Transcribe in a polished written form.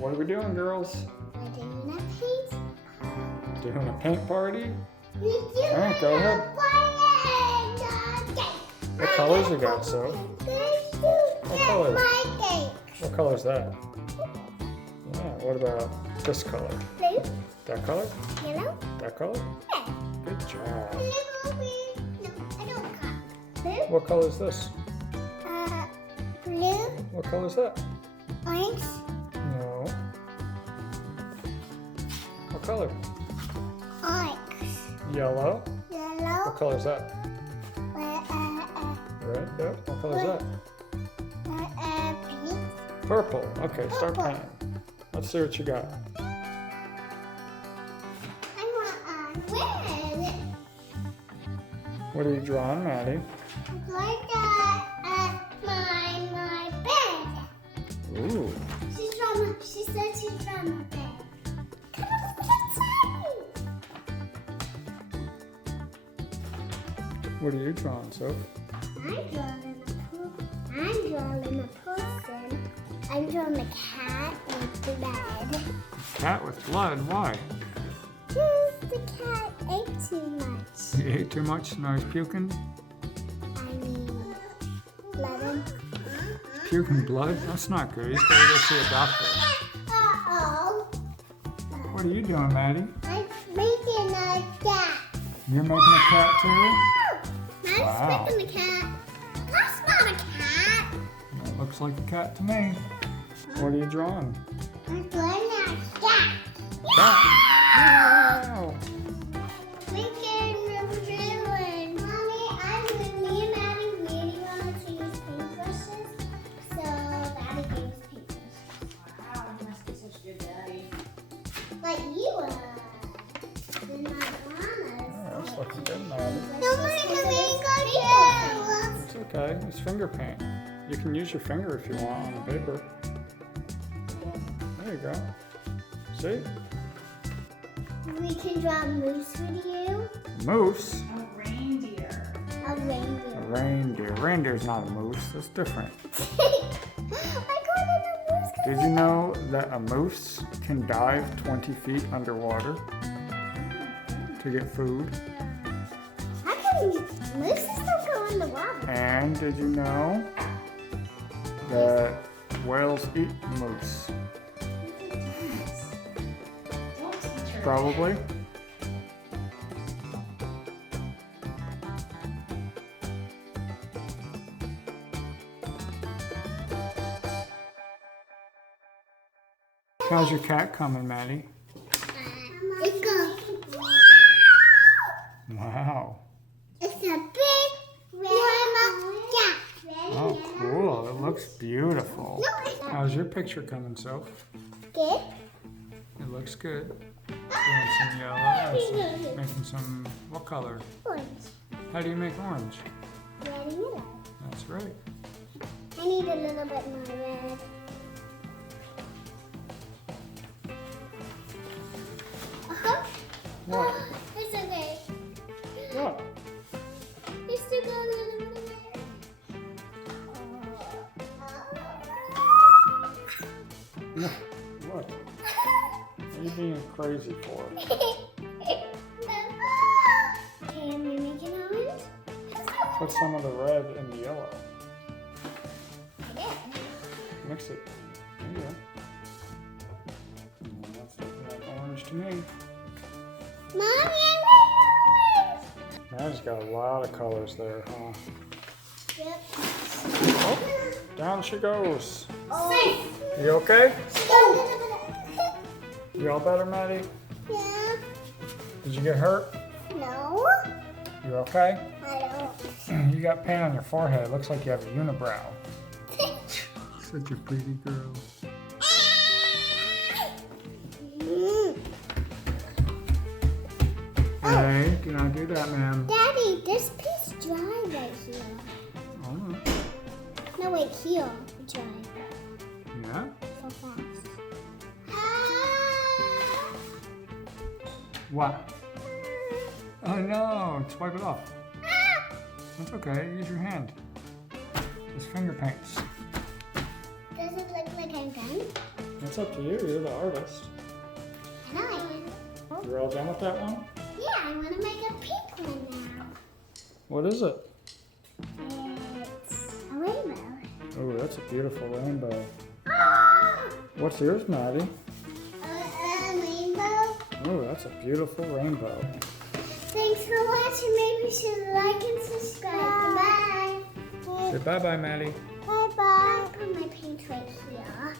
What are we doing, girls? We're doing a paint. Doing a paint party? We're doing Alright, go ahead. What colors you got, so? What colors? My cake. What color's that? Yeah, what about this color? Blue, That color? yellow, That color? red. Good job. Little bit. No, I don't got. Blue, What color is this? blue, What color is that? orange, No. What color? orange, Yellow. yellow, What color is that? Red. Yep. What color is that? pink. Purple. Okay, start painting. Let's see what you got. I want red. What are you drawing, Maddie? Like my bed. Ooh. She said she's from my bed. Come on, What are you drawing, Soph? I'm drawing a person. I'm drawing a cat with blood. Cat with blood. Why? The cat ate too much. He ate too much. Now he's puking. I mean, blood. Puking blood? That's not good. He's got to go see a doctor. Uh-oh. What are you doing, Maddie? I'm making a cat. You're making a cat too? I'm Wow. making a cat. That's not a cat. That looks like a cat to me. What are you drawing? I'm doing a cat. Cat. Wow. We can ruin. Mommy, me and Maddie really wanted to use paintbrushes, so Daddy gave us paintbrushes. Wow, you must be such a good daddy. Like you are. And my mama's. Oh, that's looking good, Maddie. No, my It's okay. It's finger paint. You can use your finger if you want on the paper. There you go. See? We can draw a moose with you. Moose. A reindeer. A A reindeer. reindeer. Reindeer's not a moose. That's different. I called it a moose. Did you know that a moose can dive 20 feet underwater to get food? How come mooses don't go in the water? And did you know that whales eat moose? Don't teach her. Probably. How's your cat coming, Maddie? It's go. Wow. It's a big red cat. Oh, cool. It looks beautiful. No, it's How's your picture coming, Soph? good. It looks good. Doing some yellow, and making some, what color? Orange. How do you make orange? Red and yellow. That's right. I need a little bit more red. Uh-huh. What? It's okay. What? You still got a little bit of red. What? What are you being crazy for? Can we make an orange? Put some of the red in the yellow. Yeah. Mix it. There you go. That's looking like orange to me. Mommy, I made orange! Maddie's got a lot of colors there, huh? Yep. Oh, down she goes. Oh. You okay? Oh. You all better, Maddie? Yeah. Did you get hurt? No. You okay? I don't. You got paint on your forehead. It looks like you have a unibrow. Such a pretty girl. Hey, cannot do that, ma'am. Daddy, this piece dry right here. Oh, No, wait, here. Dry. yeah? So fast. What? Oh no, just wipe it off. That's okay, use your hand. Just finger paints. Does it look like I'm done? It's up to you. You're the artist. And I win. You're all done with that one? Yeah, I want to make a pink one now. What is it? It's a rainbow. Oh, that's a beautiful rainbow. Ah! What's yours, Maddie? A rainbow. Oh, that's a beautiful rainbow. Thanks for watching. Maybe you should like and subscribe. Bye. Say bye-bye, Maddie. Bye bye. I'll put my paint right here.